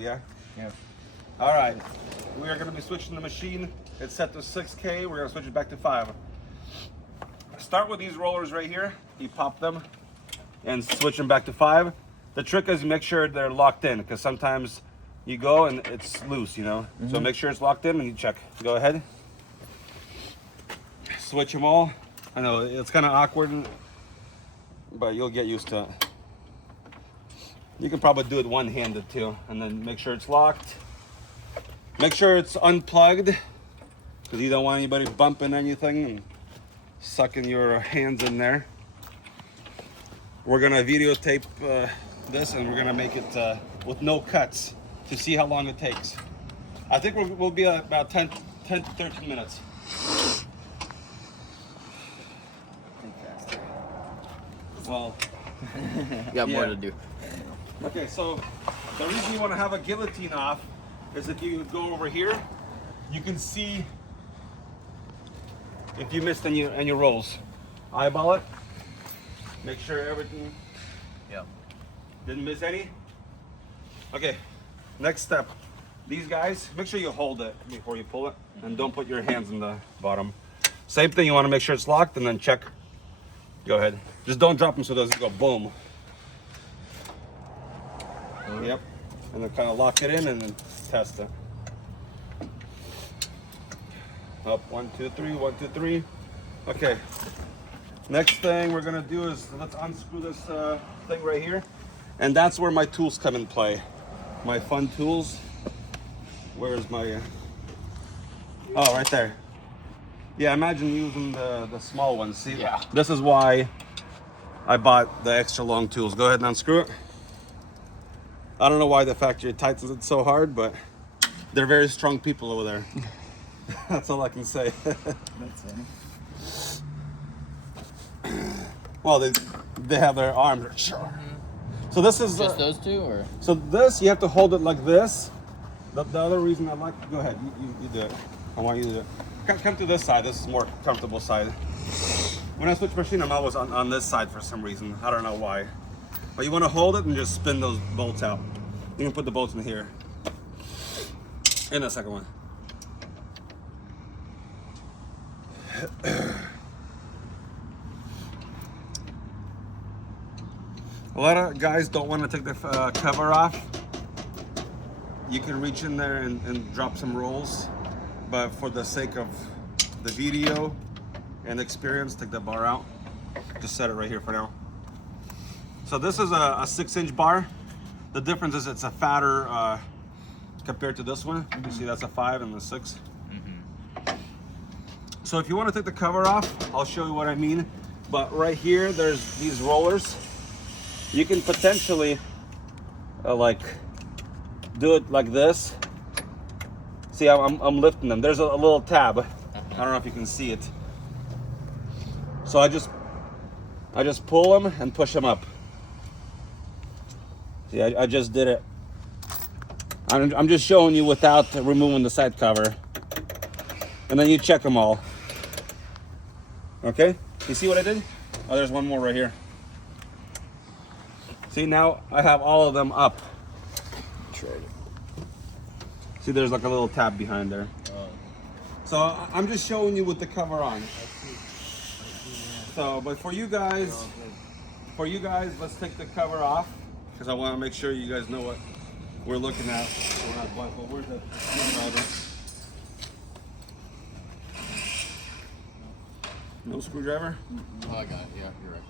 Yeah? Yeah. All right. We are going to be switching the machine. It's set to 6K. We're going to switch it back to 5. Start with these rollers right here. You pop them and switch them back to 5. The trick is make sure they're locked in, because sometimes you go and it's loose, you know? So make sure it's locked in and you check. Go ahead. Switch them all. I know it's kind of awkward, but you'll get used to it. You can probably do it one-handed too, and then make sure it's locked. Make sure it's unplugged, because you don't want anybody bumping anything and sucking your hands in there. We're gonna videotape this, and we're gonna make it with no cuts to see how long it takes. I think we'll be about 10 to 13 minutes. Well, You got more to do. Okay, so the reason you want to have a guillotine off is if you go over here, you can see if you missed any rolls. Eyeball it. Make sure everything didn't miss any. Okay, next step. These guys, make sure you hold it before you pull it, and don't put your hands in the bottom. Same thing, you want to make sure it's locked, and then check. Go ahead. Just don't drop them so it doesn't go boom. Yep, and then kind of lock it in and then test it. Up, 1, 2, 3, 1, 2, 3. Okay. Next thing we're gonna do is let's unscrew this thing right here, and that's where my tools come in play. My fun tools. Where's my? Oh, right there. Yeah, imagine using the small ones. See, this is why I bought the extra long tools. Go ahead and unscrew it. I don't know why the factory tightens it so hard, but they're very strong people over there. That's all I can say. That's funny. Well, they have their arms sure. So this is Just those two, or? so this you have to hold it like this. The other reason I like, go ahead, you do it. I want you to do it. Come to this side. This is more comfortable side. When I switch machine, I'm always on this side for some reason. I don't know why. But you want to hold it and just spin those bolts out. You can put the bolts in here. And the second one. A lot of guys don't want to take the cover off. You can reach in there and drop some rolls. But for the sake of the video and experience, take the bar out. Just set it right here for now. So this is a 6-inch bar. The difference is it's a fatter compared to this one. You see that's a 5 and the 6. So if you want to take the cover off, I'll show you what I mean. But right here, there's these rollers. You can potentially like do it like this. See, I'm lifting them. There's a little tab. I don't know if you can see it. So I just pull them and push them up. See, I just did it. I'm just showing you without removing the side cover. And then you check them all. Okay? You see what I did? Oh, there's one more right here. See, now I have all of them up. See, there's like a little tab behind there. So I'm just showing you with the cover on. So, but for you guys, let's take the cover off, because I want to make sure you guys know what we're looking at. We're not blind. Well, where's the screwdriver? No screwdriver? Oh, I got it. Yeah, you're right.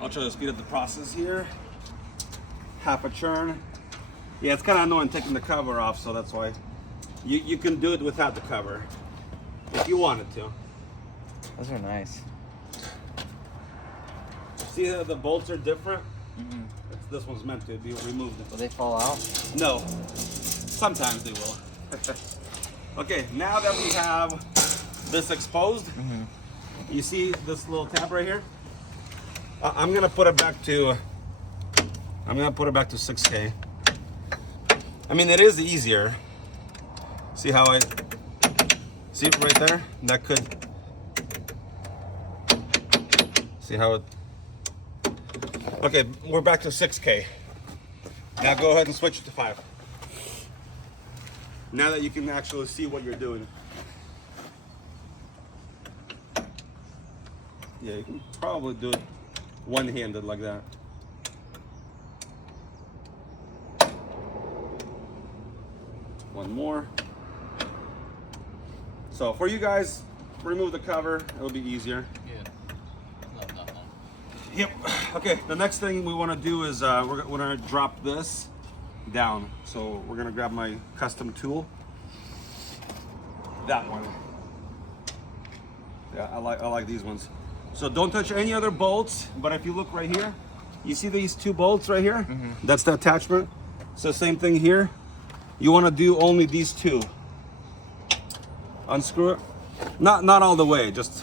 I'll try to speed up the process here. Half a churn. Yeah, it's kind of annoying taking the cover off, so that's why. You can do it without the cover, if you wanted to. Those are nice. See how the bolts are different? This one's meant to be removed. Will they fall out? No. Sometimes they will. Okay, now that we have this exposed, you see this little tab right here? I'm gonna put it back to 6K. I mean, it is easier. See how I see it right there? That could see how it. Okay, we're back to 6K. Now go ahead and switch it to 5. Now that you can actually see what you're doing. Yeah, you can probably do it one-handed like that. One more. So for you guys, remove the cover, it'll be easier. Yeah. No. Yep. Okay, the next thing we want to do is we're going to drop this down. So we're going to grab my custom tool. That one. Yeah, I like these ones. So don't touch any other bolts, but if you look right here, you see these 2 bolts right here? Mm-hmm. That's the attachment. So same thing here. You want to do only these 2. Unscrew it. Not all the way, just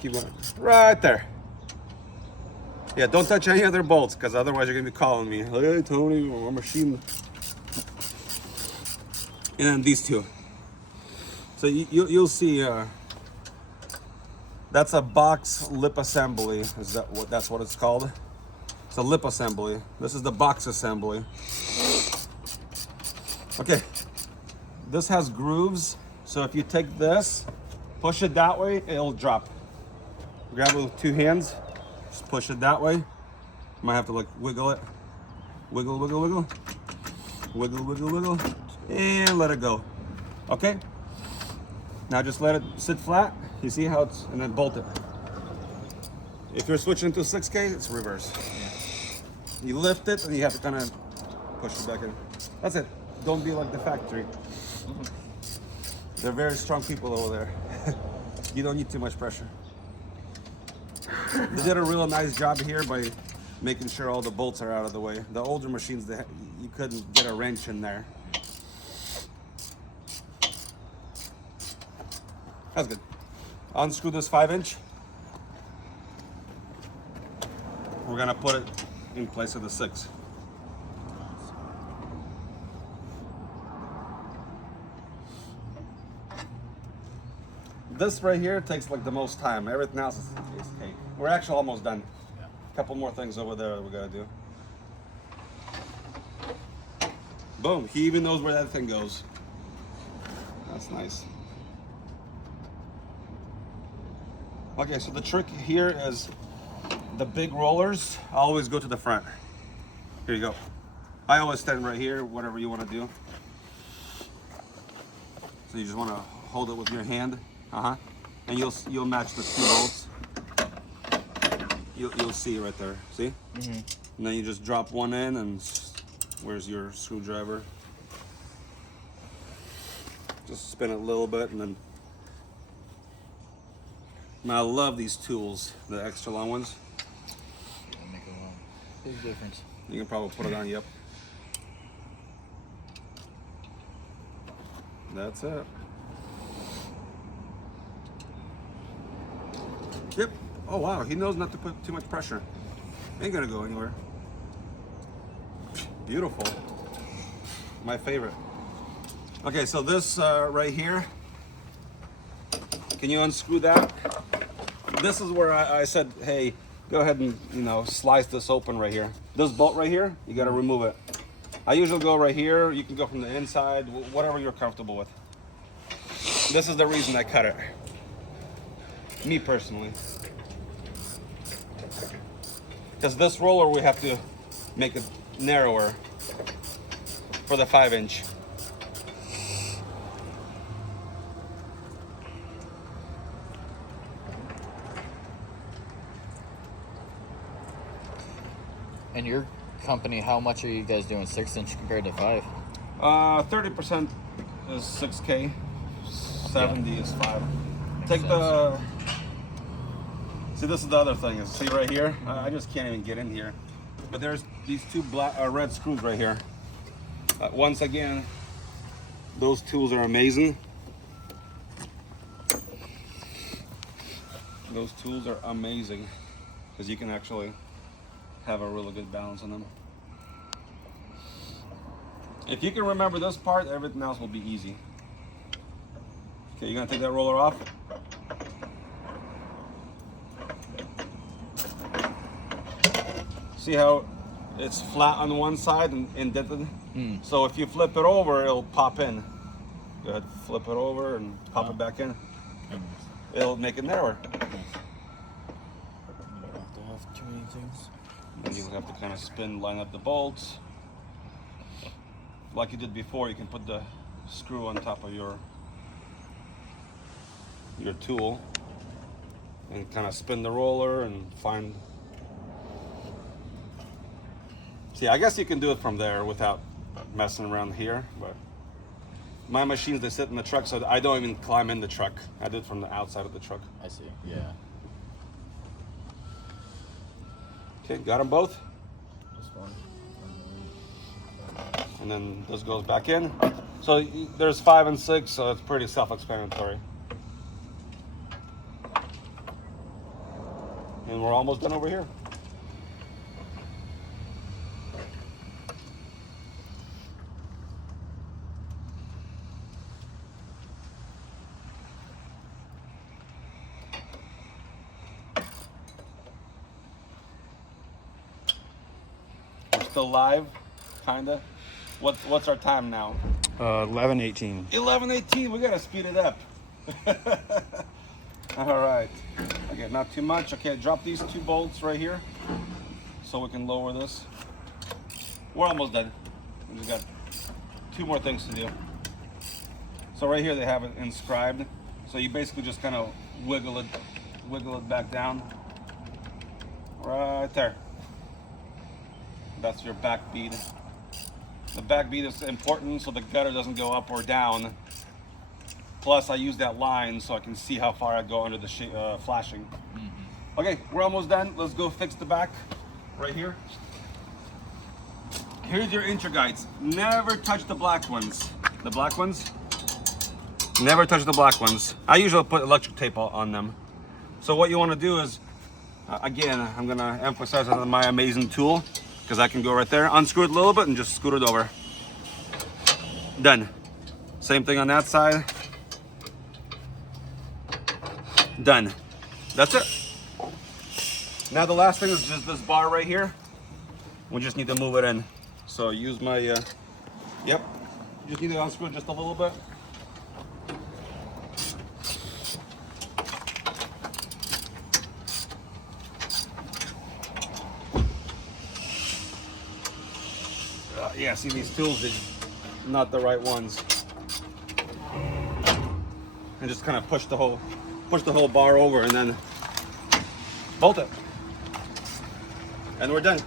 keep going. Right there. Yeah, don't touch any other bolts, because otherwise you're gonna be calling me. Hey Tony, my machine. And then these 2. So you'll see. That's a box lip assembly. That's what it's called? It's a lip assembly. This is the box assembly. Okay. This has grooves, so if you take this, push it that way, it'll drop. Grab it with 2 hands, just push it that way. Might have to like wiggle it. Wiggle, wiggle, wiggle. Wiggle, wiggle, wiggle. And let it go. Okay? Now just let it sit flat. You see how it's, and then bolt it. If you're switching to 6K, it's reverse. You lift it and you have to kind of push it back in. That's it. Don't be like the factory. They're very strong people over there. You don't need too much pressure. They did a real nice job here by making sure all the bolts are out of the way. The older machines, you couldn't get a wrench in there. That's good. Unscrew this 5-inch. We're gonna put it in place of the 6. This right here takes like the most time. Everything else is cake. We're actually almost done. Yeah. A couple more things over there that we gotta do. Boom, he even knows where that thing goes. That's nice. Okay, so the trick here is the big rollers always go to the front. Here you go. I always stand right here, whatever you want to do. So you just want to hold it with your hand. And you'll match the 2 bolts. You'll see right there. See? Mm-hmm. And then you just drop one in, and where's your screwdriver? Just spin it a little bit, and then. Now I love these tools, the extra long ones. They make a big difference. You can probably put it on. Yep. That's it. Yep. Oh wow, he knows not to put too much pressure. Ain't gonna go anywhere. Beautiful. My favorite. Okay, so this right here, can you unscrew that? This is where I said, hey, go ahead and slice this open right here. This bolt right here, you gotta remove it. I usually go right here. You can go from the inside, whatever you're comfortable with. This is the reason I cut it. Me personally. Because this roller, we have to make it narrower for the 5-inch. And your company, how much are you guys doing 6-inch compared to 5? 30% is 6K, 70 is 5. Take sense. See, this is the other thing. See right here? I just can't even get in here. But there's these 2 red screws right here. Once again, those tools are amazing. Those tools are amazing because you can actually have a really good balance on them. If you can remember this part, everything else will be easy. Okay, you're gonna take that roller off. See how it's flat on one side and indented? So if you flip it over, it'll pop in. Go ahead, flip it over and pop it back in. It'll make it narrower. You don't have to have too many things. Then you'll have to kind of spin, line up the bolts. Like you did before, you can put the screw on top of your tool and kind of spin the roller and find. See, I guess you can do it from there without messing around here, but my machines, they sit in the truck, so I don't even climb in the truck. I do it from the outside of the truck. I see. Yeah. Okay, got them both? This one. And then this goes back in. So there's 5 and 6, so it's pretty self-explanatory. And we're almost done over here. We're still live, kinda. What's our time now? 11:18. 11:18. We gotta speed it up. All right. Okay, not too much. Okay, drop these 2 bolts right here, so we can lower this. We're almost done. We just got 2 more things to do. So right here they have it inscribed. So you basically just kind of wiggle it back down. Right there. That's your back bead. The back bead is important so the gutter doesn't go up or down. Plus, I use that line so I can see how far I go under the flashing. Okay, we're almost done. Let's go fix the back right here. Here's your intro guides. Never touch the black ones. The black ones? Never touch the black ones. I usually put electric tape on them. So what you want to do is, again, I'm going to emphasize on my amazing tool, because I can go right there, unscrew it a little bit, and just scoot it over. Done. Same thing on that side. Done. That's it. Now the last thing is just this bar right here. We just need to move it in. So use my, yep. You just need to unscrew it just a little bit. Yeah, see these tools, they're not the right ones. And just kind of push the whole bar over and then bolt it. And we're done.